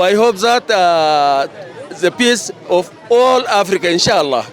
I hope that the peace of all Africa إن شاء الله.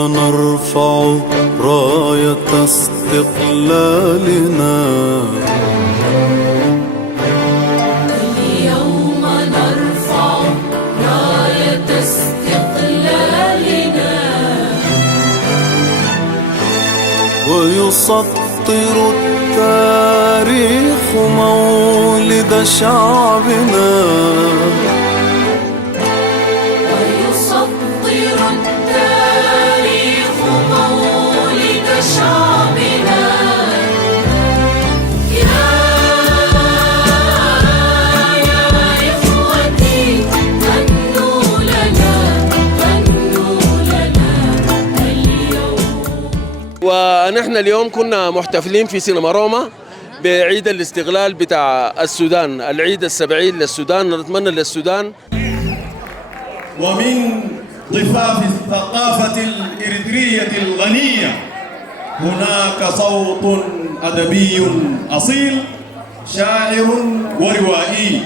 نرفع راية استقلالنا اليوم نرفع راية استقلالنا ويسطر التاريخ مولد شعبنا شعبنا يا إخوتي غنوا لنا اليوم. ونحن اليوم كنا محتفلين في سينما روما بعيد الاستقلال بتاع السودان، العيد السبعين للسودان. نتمنى للسودان ومن ضفاف الثقافة الإريترية الغنية هناك صوت أدبي أصيل، شاعر وروائي.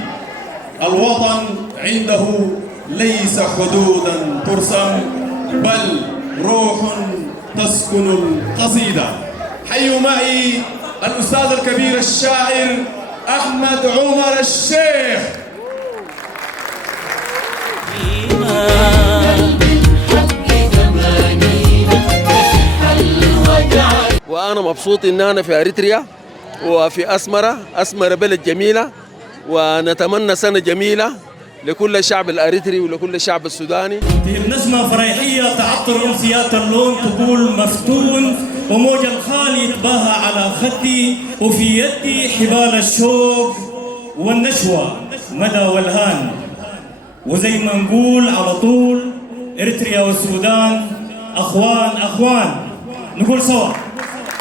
الوطن عنده ليس حدودا ترسم بل روح تسكن القصيدة. حيوا معي الأستاذ الكبير الشاعر أحمد عمر الشيخ. وأنا مبسوط إن أنا في أريتريا وفي أسمرة بلد جميلة، ونتمنى سنة جميلة لكل الشعب الأريتري ولكل الشعب السوداني. نسمة فريحية تعطر أمسيات اللون تقول مفتون، وموج الخال يتباهى على خدي، وفي يدي حبال الشوق والنشوة مدى والهان. وزي ما نقول على طول إريتريا والسودان أخوان أخوان. نقول سوا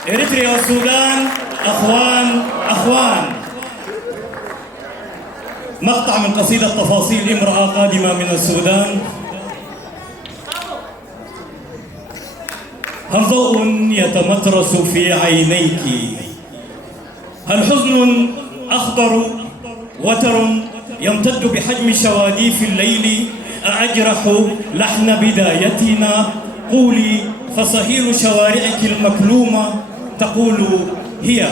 إريتريا والسودان أخوان أخوان. مقطع من قصيدة تفاصيل امرأة قادمة من السودان. هل ضوء يتمترس في عينيك؟ هل حزن أخضر وتر يمتد بحجم شواديف الليل؟ أأجرح لحن بدايتنا؟ قولي فصهيل شوارعك المكلومة تقول هي.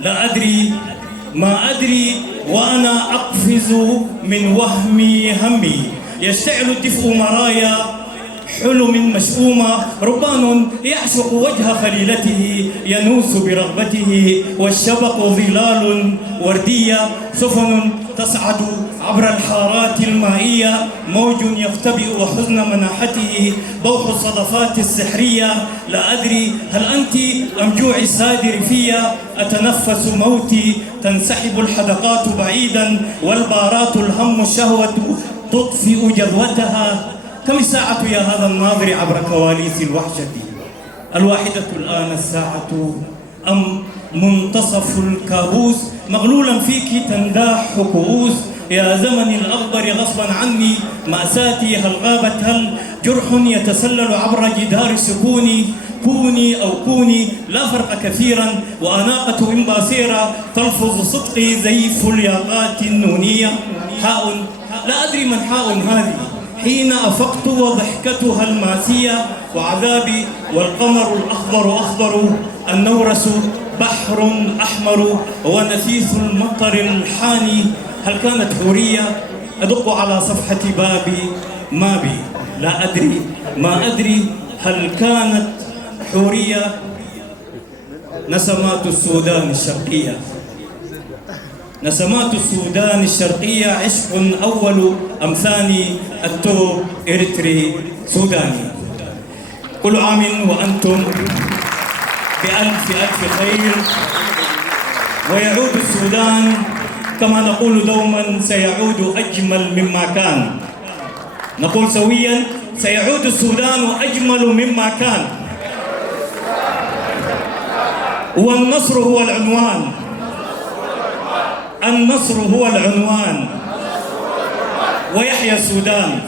لا أدري ما أدري وأنا أقفز من وهمي همي. يشتعل الدفء مرايا حلم مشؤومة. ربان يعشق وجه خليلته ينوس برغبته، والشبق ظلال وردية. سفن تصعد عبر الحارات المائية، موج يختبئ حزن مناحته، بوح الصدفات السحرية. لا أدري هل أنت أم جوع السادر فيا؟ أتنفس موتي، تنسحب الحدقات بعيدا، والبارات الهم الشهوة تطفئ جذوتها. كم الساعة يا هذا الناظر عبر كواليس الوحشة؟ الواحدة الآن الساعة أم منتصف الكابوس؟ مغلولا فيك تنداح كؤوس يا زمن الأخضر غصبا عني. مأساتي هل غابت؟ هل جرح يتسلل عبر جدار سكوني؟ كوني أو كوني لا فرق كثيرا، وأناقة إن باصيرة تلفظ صدقي زيف الياقات النونية. حاء لا أدري من حاء هذه، حين أفقت وضحكتها الماسية وعذابي والقمر الأخضر أخضر النورس بحر أحمر ونسيس المطر الحاني. هل كانت حورية؟ أدق على صفحة بابي ما بي لا أدري ما أدري. هل كانت حورية؟ نسمات السودان الشرقية، نسمات السودان الشرقية عشق أول أم ثاني التوب إريتري سوداني. كل عام وأنتم بألف ألف خير، ويعود السودان كما نقول دوما سيعود أجمل مما كان. نقول سويا سيعود السودان أجمل مما كان، والنصر هو العنوان، النصر هو العنوان، ويحيى السودان.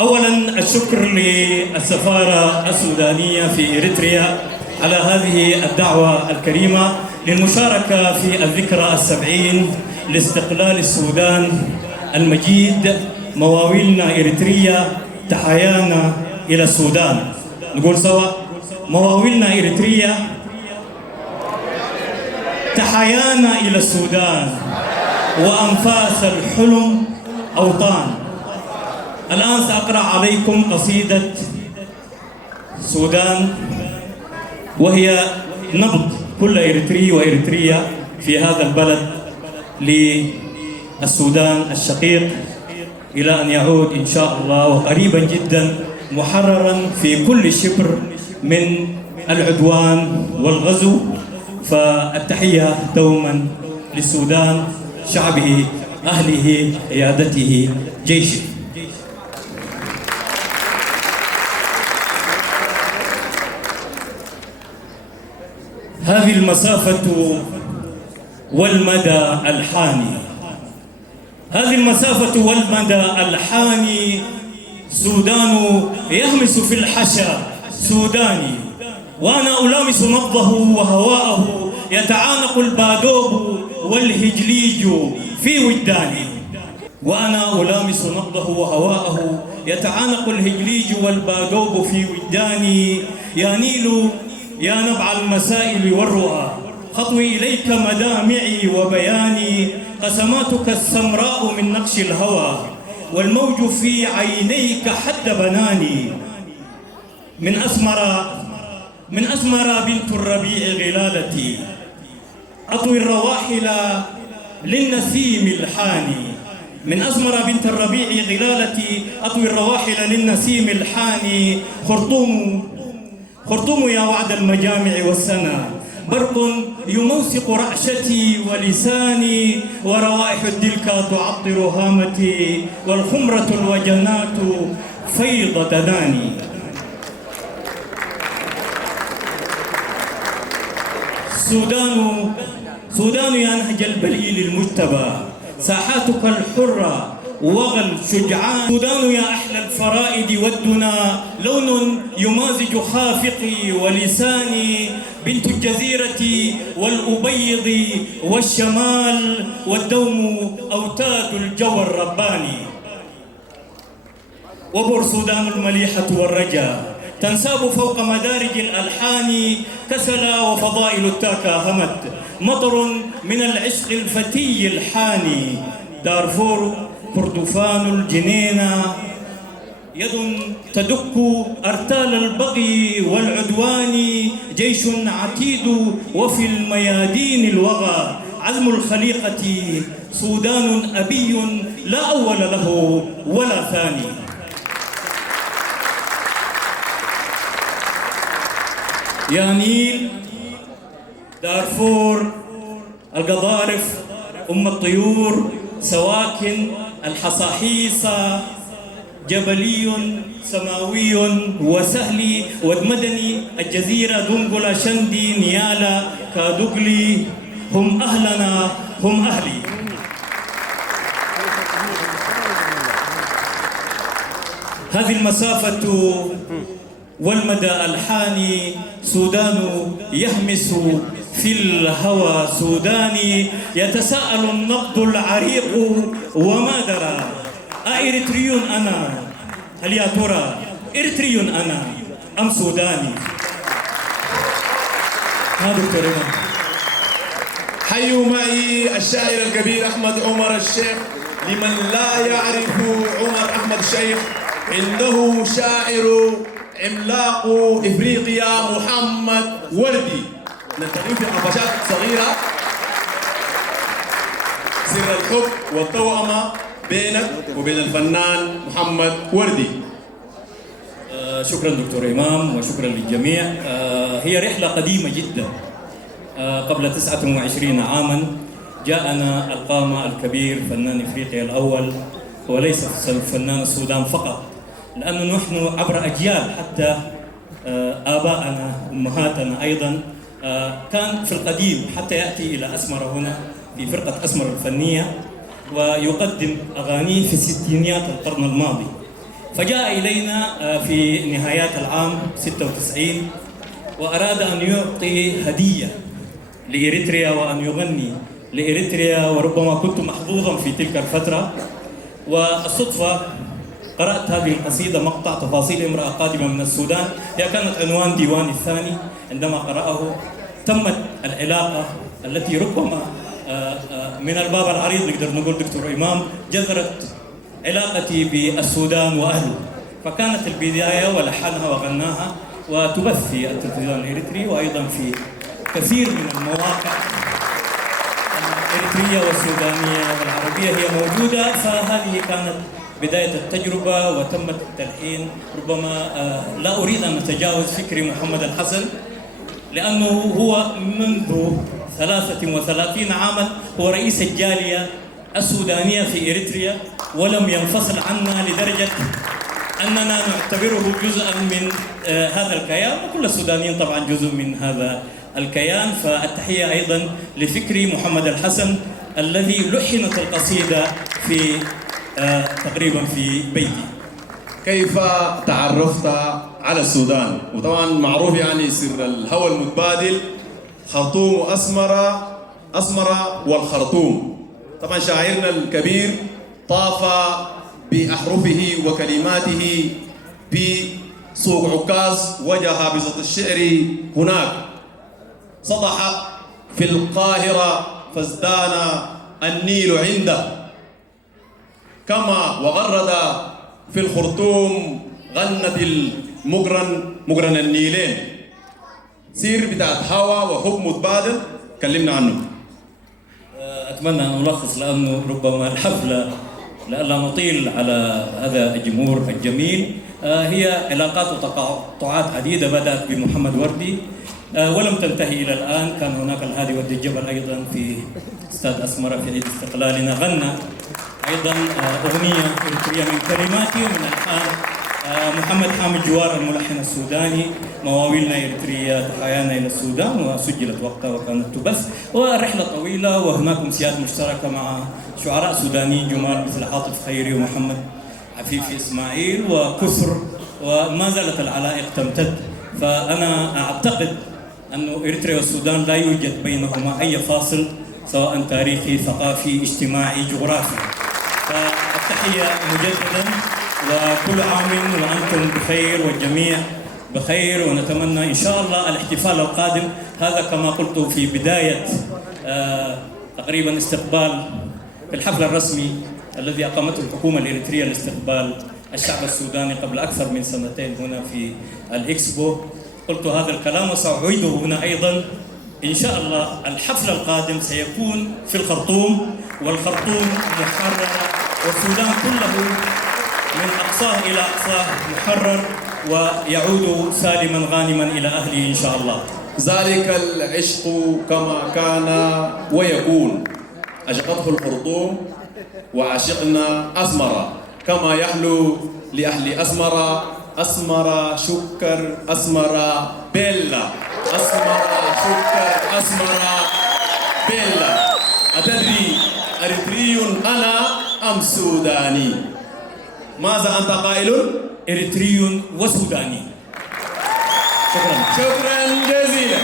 أولا الشكر للسفارة السودانية في إريتريا على هذه الدعوة الكريمة للمشاركة في الذكرى 70 لاستقلال السودان المجيد. مواويلنا إريتريا، تحايانا إلى السودان. نقول سوا: مواويلنا إريتريا، تحايانا إلى السودان، وأنفاس الحلم أوطان. الآن سأقرأ عليكم قصيدة السودان، وهي نبض كل إريتري وإريترية في هذا البلد للسودان الشقيق إلى أن يعود إن شاء الله وقريبا جدا محررا في كل شبر من العدوان والغزو. فالتحية دوما للسودان، شعبه، أهله، قيادته، جيشه. هذه المسافة والمدى الحاني، هذه المسافة والمدى الحاني. سودان يهمس في الحشا سوداني، وأنا ألامس نبضه وهواءه، يتعانق البادوب والهجليج في وجداني. وأنا ألامس نبضه وهواءه، يتعانق الهجليج والبادوب في وجداني. يا نيل يا نبع المسائل والرؤى، خطوي إليك مدامعي وبياني. قسماتك السمراء من نقش الهوى، والموج في عينيك حد بناني. من أسمر بنت الربيع غلالتي، أطوي الرواحل للنسيم الحاني. من أسمر بنت الربيع غلالتي، أطوي الرواحل للنسيم الحاني. خرطوم يا وعد المجامع والسنة، برق يموسق رعشتي ولساني. وروائح الدلكا تعطر هامتي، والخمرة الوجنات فيض دناني. سودان يا نهج البليل المجتبى، ساحاتك الحرة وغى الشجعان. سودان يا أحلى الفرائد والدنا، لون يمازج خافقي ولساني. بنت الجزيرة والأبيض والشمال، والدوم أوتاد الجو الرباني. وبر سودان المليحة والرجا، تنساب فوق مدارج الألحان. كسلا وفضائل التاكا همت، مطر من العشق الفتي الحاني. دارفور كردفان الجنينة، يد تدك أرتال البغي والعدوان. جيش عتيد وفي الميادين الوغى، عزم الخليقة. سودان أبي لا أول له ولا ثاني. يا نيل دارفور، القضارف، أم الطيور، سواكن الحصاحيصة، جبلي سماوي وسهلي ودمدني. الجزيرة دنقل شندي نيالا كادوغلي، هم أهلنا هم أهلي. هذه المسافة والمدى الحاني، سودان يهمس في الهوى سوداني. يتساءل النبض العريق وما درى، أإريتري أنا؟ هل يا ترى إريتري أنا أم سوداني؟ ما دكتور إمام. حيوا معي الشاعر الكبير أحمد عمر الشيخ. لمن لا يعرف عمر أحمد الشيخ، عنده شاعر عملاق إفريقيا محمد وردي. نستضيف في قفشات صغيرة سر الحب والتوأمة بينك وبين الفنان محمد وردي. شكرا دكتور إمام وشكرا للجميع. هي رحلة قديمة جدا. قبل 29 عاما جاءنا القامة الكبير فنان إفريقيا الأول، وليس فنان السودان فقط، لأنه نحن عبر أجيال حتى آباءنا أمهاتنا أيضا كان في القديم حتى يأتي إلى أسمرة هنا في فرقة أسمرة الفنية ويقدم أغانيه في ستينيات القرن الماضي. فجاء إلينا في نهايات العام 96 وأراد أن يعطي هدية لإريتريا وأن يغني لإريتريا، وربما كنت محظوظا في تلك الفترة. والصدفة قرأت هذه القصيدة مقطع تفاصيل امرأة قادمة من السودان، هي كانت عنوان ديواني الثاني. عندما قرأه تمت العلاقة التي ربما من الباب العريض نقدر نقول دكتور إمام جذرت علاقتي بالسودان وأهله. فكانت البداية ولحنها وغناها وتبث في التلفزيون الإريتري وأيضا في كثير من المواقع الإريترية والسودانية والعربية هي موجودة. فهذه كانت بداية التجربة وتم التلحين. ربما لا أريد أن أتجاوز فكري محمد الحسن، لأنه هو منذ 33 عاما هو رئيس الجالية السودانية في إريتريا، ولم ينفصل عنا لدرجة أننا نعتبره جزءا من هذا الكيان، وكل السودانيين طبعا جزء من هذا الكيان. فالتحية أيضا لفكري محمد الحسن الذي لحنت القصيدة في تقريبا في بيتي. كيف تعرفت على السودان؟ وطبعا معروف يعني سر الهوى المتبادل، خرطوم وأسمرة والخرطوم. طبعا شاعرنا الكبير طاف بأحرفه وكلماته في سوق عكاظ، وجه بسط الشعر هناك، سطح في القاهرة فازدان النيل عنده، كما وغرد في الخرطوم غنت مقرن النيلين. سير بتاعت هوا وحب متبادل كلمنا عنه. أتمنى أن ألخص لأنه ربما الحفلة لألا نطيل على هذا الجمهور الجميل. هي علاقات وتقاطعات عديدة بدأت بمحمد وردي ولم تنتهي إلى الآن. كان هناك الهادي ودي الجبل أيضا في استاد أسمرة في عيد استقلالنا، غنى أيضا أغنية إريترية من كلماتي ومن ألحان محمد حامد جوار الملحن السوداني. مواويلنا إريترية تحايانا إلى السودان، وسجلت وقتها وكانت تبث. والرحلة طويلة وهناك أمسيات مشتركة مع شعراء سودانيين جمال مثل عاطف خيري ومحمد عفيفي إسماعيل وكثر، وما زالت العلائق تمتد. فأنا أعتقد أن إريتريا والسودان لا يوجد بينهما أي فاصل، سواء تاريخي ثقافي اجتماعي جغرافي. فالتحية مجددا، وكل عام وأنتم بخير والجميع بخير، ونتمنى إن شاء الله الاحتفال القادم هذا كما قلت في بداية تقريبا استقبال في الحفل الرسمي الذي أقامته الحكومة الإريترية لاستقبال الشعب السوداني قبل أكثر من سنتين هنا في الإكسبو. قلت هذا الكلام وسأعيده هنا أيضا إن شاء الله. الحفل القادم سيكون في الخرطوم، والخرطوم محررة، والسودان كله من أقصاه إلى أقصاه محرر، ويعود سالما غانما إلى أهله إن شاء الله. ذلك العشق كما كان ويكون، عشقته الخرطوم وعشقنا أسمرة، كما يحلو لأهل أسمرة. أسمرة شكر أسمرة بيلا، أسمرة شكر أسمرة بيلا. أتدري أريتري أنا أم سوداني؟ ماذا أنت قائل؟ إريتري وسوداني. شكرا جزيلا.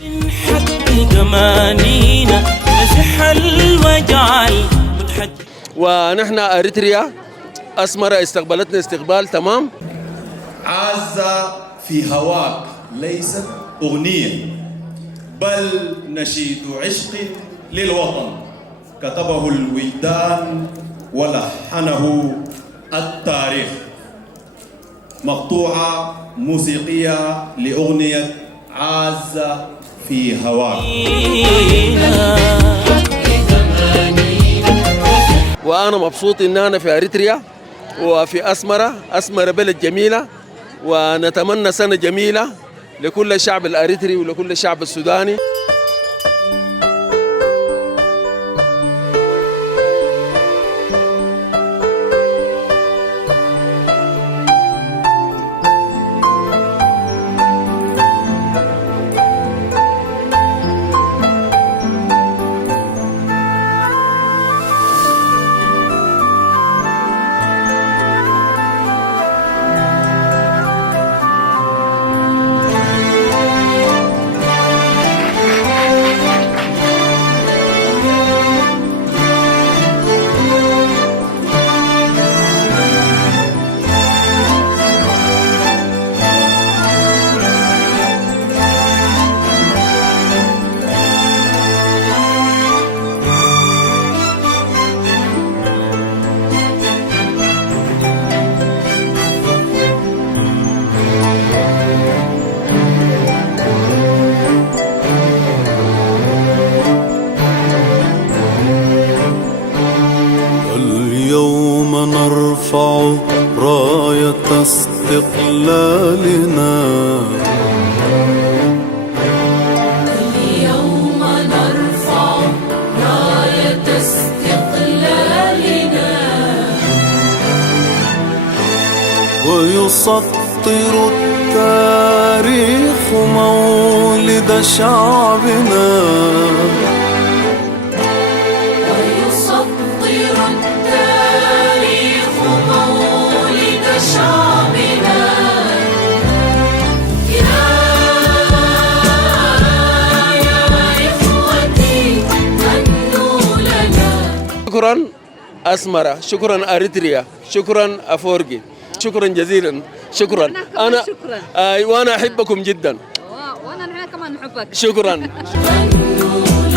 من حق جمانينا نزح الوجعل متحجر. ونحن أريتريا أسمرة استقبلتنا استقبال تمام. عازة في هواك ليست أغنية بل نشيد عشق للوطن كتبه الوجدان ولحنه التاريخ. مقطوعة موسيقية لأغنية عازة في هواك. وأنا مبسوط إن أنا في أريتريا وفي أسمرة بلد جميلة، ونتمنى سنة جميلة لكل الشعب الأريتري ولكل الشعب السوداني. اليوم نرفع راية استقلالنا. اليوم نرفع راية استقلالنا. ويسطر التاريخ مولد شعبنا. ويسطر التاريخ مولد شعبنا. يا إخوتي غنوا لنا. شكرا أسمرة، شكرا أريتريا، شكرا أفورقي، شكرا جزيلا. شكرا. أنا وأنا أحبكم جدا. وانا كمان نحبك. شكرا. غنوا